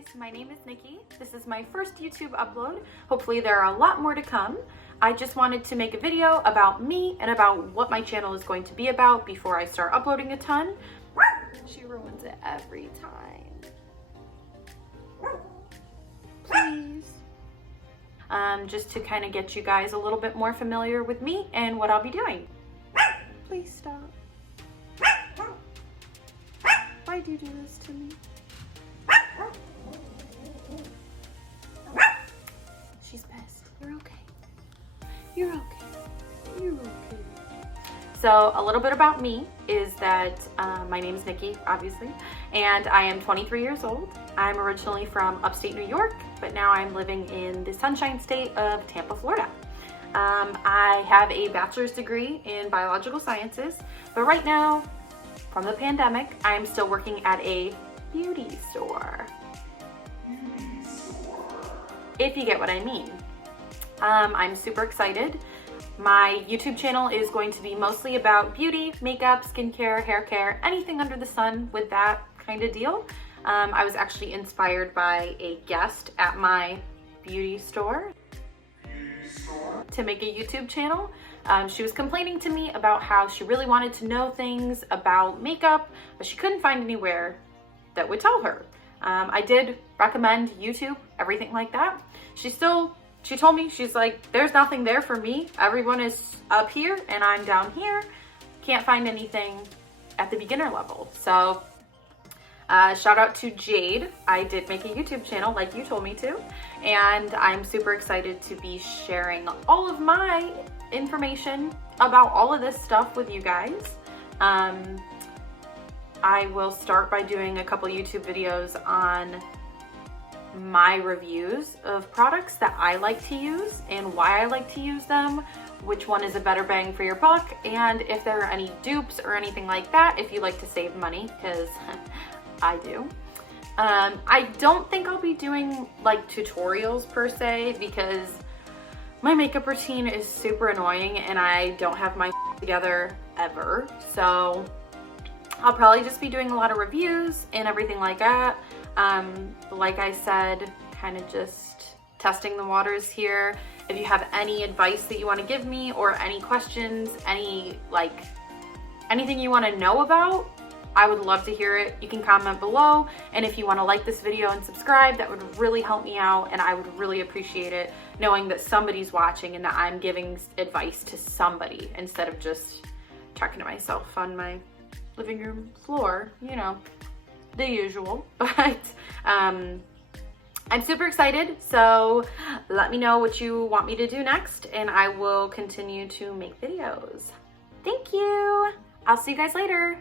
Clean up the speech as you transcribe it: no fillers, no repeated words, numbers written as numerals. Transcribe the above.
guys, my name is Nikki. This is my first YouTube upload. Hopefully there are a lot more to come. I just wanted to make a video about me and about what my channel is going to be about before I start uploading a ton. She ruins it every time. Please. Just to kind of get you guys a little bit more familiar with me and what I'll be doing. Please stop. Why do you do this to me? She's pissed. You're okay. You're okay. You're okay. So a little bit about me is that my name is Nikki, obviously, and I am 23 years old. I'm originally from upstate New York, but now I'm living in the Sunshine State of Tampa, Florida. I have a bachelor's degree in biological sciences, but right now, from the pandemic, I'm still working at a beauty store. If you get what I mean. I'm super excited. My YouTube channel is going to be mostly about beauty, makeup, skincare, hair care, anything under the sun with that kind of deal. I was actually inspired by a guest at my beauty store to make a YouTube channel. She was complaining to me about how she really wanted to know things about makeup, but she couldn't find anywhere that would tell her. I did recommend YouTube, everything like that. She told me, she's like, there's nothing there for me. Everyone is up here and I'm down here. Can't find anything at the beginner level. So shout out to Jade. I did make a YouTube channel like you told me to, and I'm super excited to be sharing all of my information about all of this stuff with you guys. I will start by doing a couple YouTube videos on my reviews of products that I like to use and why I like to use them, which one is a better bang for your buck, and if there are any dupes or anything like that, if you like to save money, because I do. I don't think I'll be doing like tutorials per se, because my makeup routine is super annoying and I don't have my together ever. So I'll probably just be doing a lot of reviews and everything like that. Like I said, kind of just testing the waters here. If you have any advice that you want to give me or any questions, anything you want to know about, I would love to hear it. You can comment below, and if you want to like this video and subscribe, that would really help me out, and I would really appreciate it knowing that somebody's watching and that I'm giving advice to somebody instead of just talking to myself on my living room floor, you know, the usual. But I'm super excited, so let me know what you want me to do next and I will continue to make videos. Thank you. I'll see you guys later.